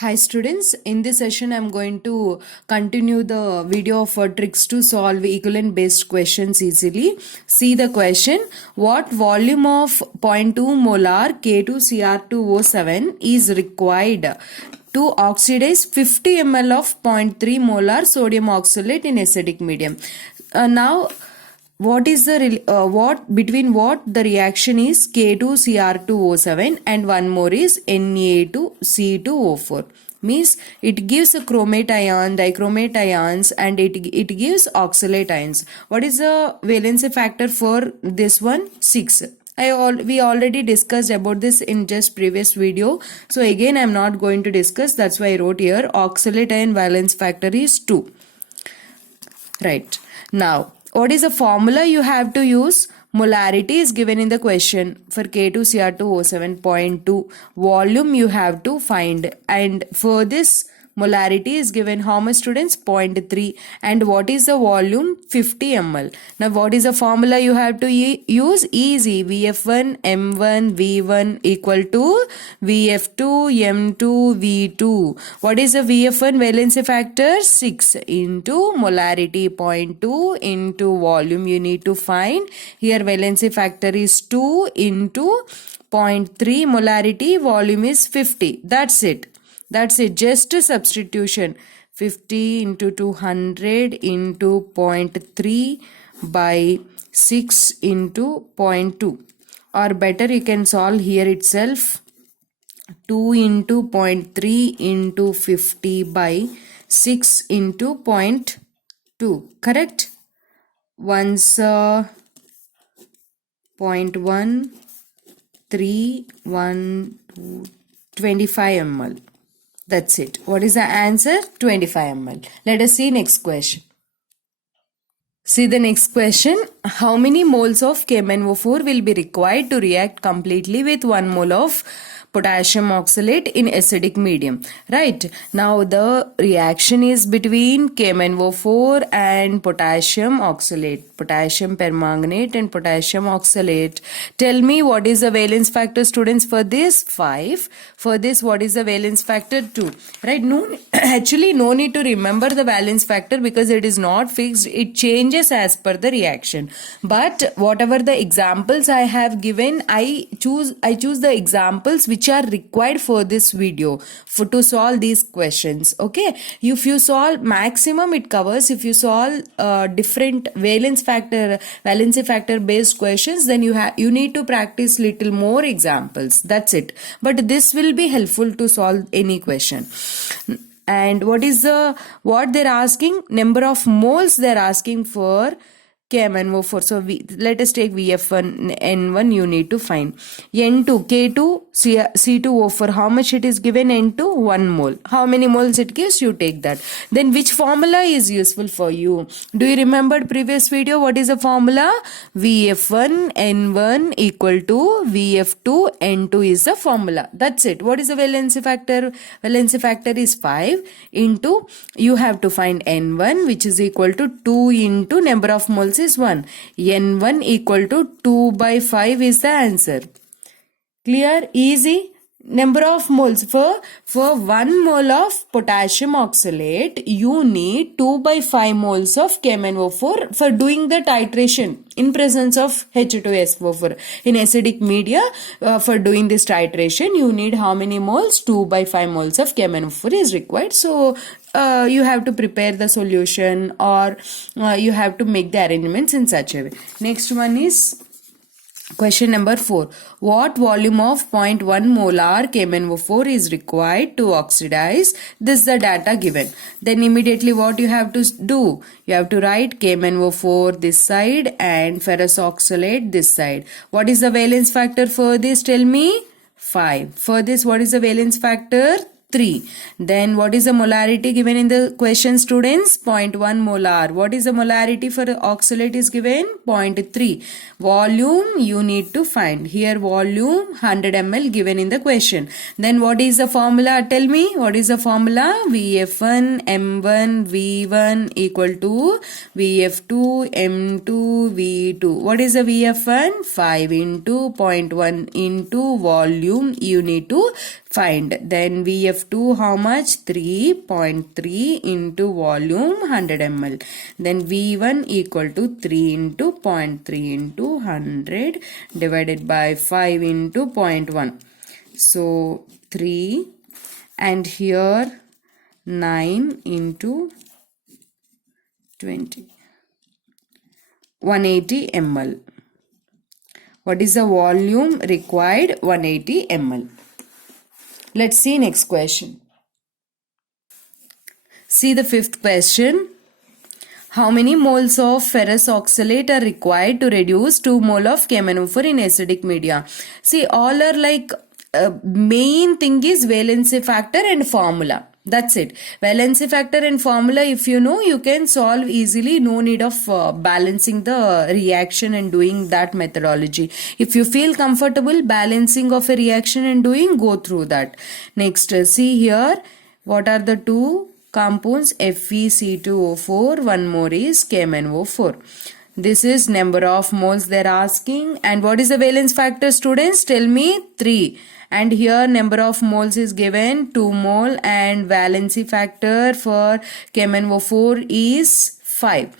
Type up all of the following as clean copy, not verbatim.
Hi students, in this session I am going to continue the video of tricks to solve equivalent based questions easily. See the question, what volume of 0.2 molar K2Cr2O7 is required to oxidize 50 ml of 0.3 molar sodium oxalate in acidic medium? Now what is the what the reaction is K2Cr2O7 and one more is Na2C2O4, means it gives a chromate ion, dichromate ions, and it gives oxalate ions. What is the valency factor for this one? 6. We already discussed about this in just previous video, so again I am not going to discuss. That's why I wrote here oxalate ion valence factor is 2. Right. Now, what is the formula you have to use? Molarity is given in the question for K2Cr2O7.2. Volume you have to find. And for this, molarity is given how much students? 0.3. And what is the volume? 50 ml. Now, what is the formula you have to use? Easy. VF1 M1 V1 equal to VF2 M2 V2. What is the VF1 valency factor? 6 into molarity 0.2 into volume you need to find. Here valency factor is 2 into 0.3, molarity, volume is 50. That's it. That's it. Just a substitution. 50 into 200 into 0.3 by 6 into 0.2. Or better you can solve here itself. 2 into 0.3 into 50 by 6 into 0.2. Correct? Once 0.1, 3, 1, 2, 25 ml. That's it. What is the answer? 25 ml. Let us see next question. See the next question. How many moles of KMnO4 will be required to react completely with 1 mole of potassium oxalate in acidic medium? Right. Now the reaction is between KMnO4 and potassium oxalate, potassium permanganate and potassium oxalate. Tell me what is the valence factor, students, for this? 5. For this, what is the valence factor? 2. Right. No, actually no need to remember the valence factor because it is not fixed. It changes as per the reaction. But whatever the examples I have given, I choose the examples which are required for this video to solve these questions. Okay, if you solve maximum it covers. If you solve different valency factor based questions, then you need to practice little more examples. That's it. But this will be helpful to solve any question. And what they're asking? Number of moles they're asking for KMnO4. So let us take VF1 N1 you need to find. N2 K2 C2O4. How much it is given? N2 1 mole. How many moles it gives? You take that. Then which formula is useful for you? Do you remember previous video? What is the formula? VF1 N1 equal to VF2 N2 is the formula. That's it. What is the valency factor? Valency factor is 5 into, you have to find N1 which is equal to 2 into number of moles is 1. N1 equal to 2 by 5 is the answer. Clear? Easy. Number of moles. For 1 mole of potassium oxalate, you need 2 by 5 moles of KMnO4 for doing the titration in presence of H2SO4. In acidic media, for doing this titration, you need how many moles? 2 by 5 moles of KMnO4 is required. So, you have to prepare the solution or you have to make the arrangements in such a way. Next one is question number 4. What volume of 0.1 molar KMnO4 is required to oxidize? This is the data given. Then immediately what you have to do? You have to write KMnO4 this side and ferrous oxalate this side. What is the valence factor for this? Tell me. 5. For this, what is the valence factor? 3. Then what is the molarity given in the question, students? 0.1 molar. What is the molarity for oxalate is given? 0.3. Volume you need to find. Here volume 100 ml given in the question. Then what is the formula? Tell me. What is the formula? VF1 M1 V1 equal to VF2 M2 V2. What is the VF1? 5 into 0.1 into volume you need to find. Then VF2 how much? 3.3 into volume 100 ml. Then V1 equal to 3 into 0.3 into 100 divided by 5 into 0.1. So 3, and here 9 into 20. 180 ml. What is the volume required? 180 ml. Let's see next question. See the fifth question. How many moles of ferrous oxalate are required to reduce 2 mole of KMnO4 in acidic media? See, all are like main thing is valency factor and formula. That's it. Valency factor and formula, if you know, you can solve easily. No need of balancing the reaction and doing that methodology. If you feel comfortable balancing of a reaction and doing, go through that. Next, see here, what are the two compounds? FeC2O4, one more is KMnO4. This is number of moles they're asking. And what is the valence factor, students? Tell me. 3. And here number of moles is given 2 mole, and valency factor for KMnO4 is 5.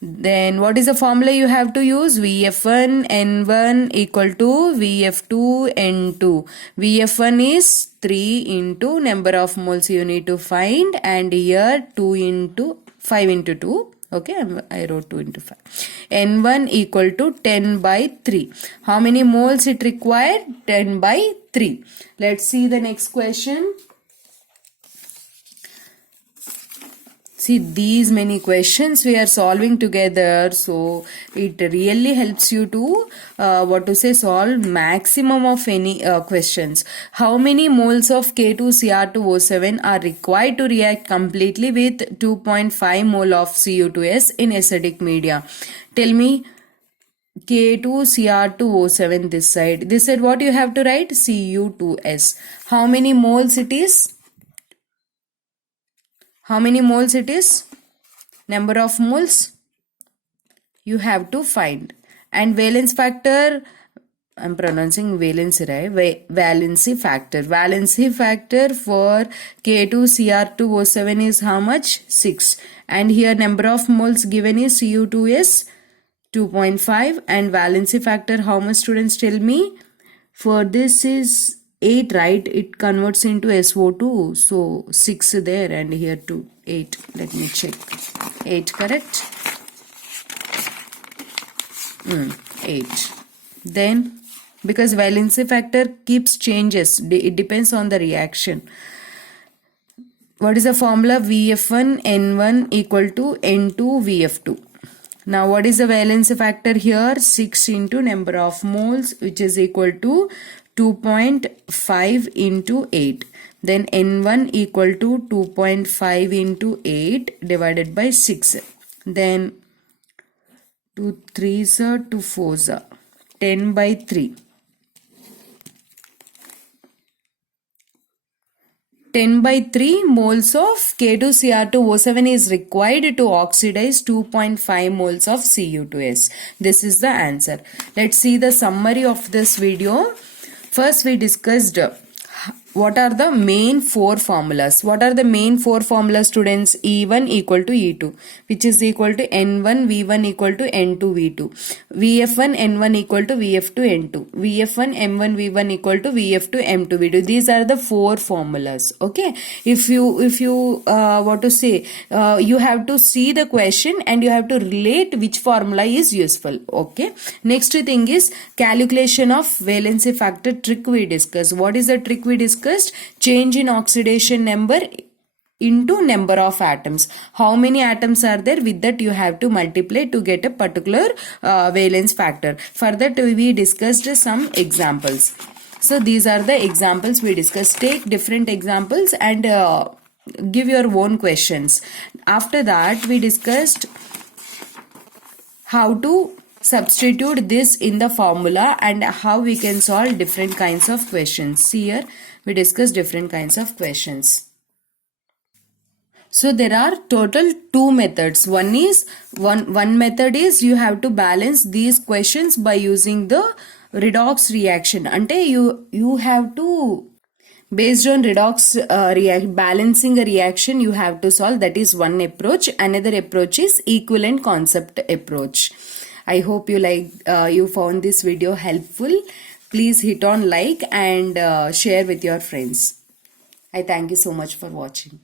Then what is the formula you have to use? VF1 N1 equal to VF2 N2. VF1 is 3 into number of moles you need to find, and here 2 into 5 into 2. Okay, I wrote 2 into 5. N1 equal to 10 by 3. How many moles it required? 10 by 3. Let's see the next question. See, these many questions we are solving together, so it really helps you to solve maximum of any questions. How many moles of K2Cr2O7 are required to react completely with 2.5 mole of Cu2S in acidic media? Tell me. K2Cr2O7 this side. This side what you have to write? Cu2S. How many moles it is? How many moles it is? Number of moles you have to find. And valence factor, I'm pronouncing valence, right? Valency factor. Valency factor for K2Cr2O7 is how much? 6. And here number of moles given is Cu2S 2.5. And valency factor how much, students? Tell me. For this is 8, right? It converts into SO2. So 6 there, and here 2. 8. Let me check. 8, correct? 8. Then, because valency factor keeps changes. It depends on the reaction. What is the formula? VF1 N1 equal to N2 VF2. Now, what is the valency factor here? 6 into number of moles, which is equal to 2.5 into 8. Then N1 equal to 2.5 into 8 divided by 6. Then 2 3s are 2 4s are 10 by 3. 10 by 3 moles of K2Cr2O7 is required to oxidize 2.5 moles of Cu2S. This is the answer. Let's see the summary of this video. First, we discussed what are the main 4 formulas. What are the main 4 formulas, students? E1 equal to E2, which is equal to N1 V1 equal to N2 V2. VF1 N1 equal to VF2 N2. VF1 M1 V1 equal to VF2 M2 V2. These are the 4 formulas. Okay. If you you have to see the question and you have to relate which formula is useful. Okay. Next thing is calculation of valency factor trick we discussed. What is the trick we discussed? Change in oxidation number into number of atoms. How many atoms are there? With that you have to multiply to get a particular valence factor. For that we discussed some examples. So these are the examples we discussed. Take different examples and give your own questions. After that we discussed how to substitute this in the formula and how we can solve different kinds of questions. See here, we discussed different kinds of questions. So there are total 2 methods. One method is you have to balance these questions by using the redox reaction. Ante you have to Based on redox balancing a reaction, you have to solve. That is one approach. Another approach is equivalent concept approach. I hope you found this video helpful. Please hit on like and share with your friends. I thank you so much for watching.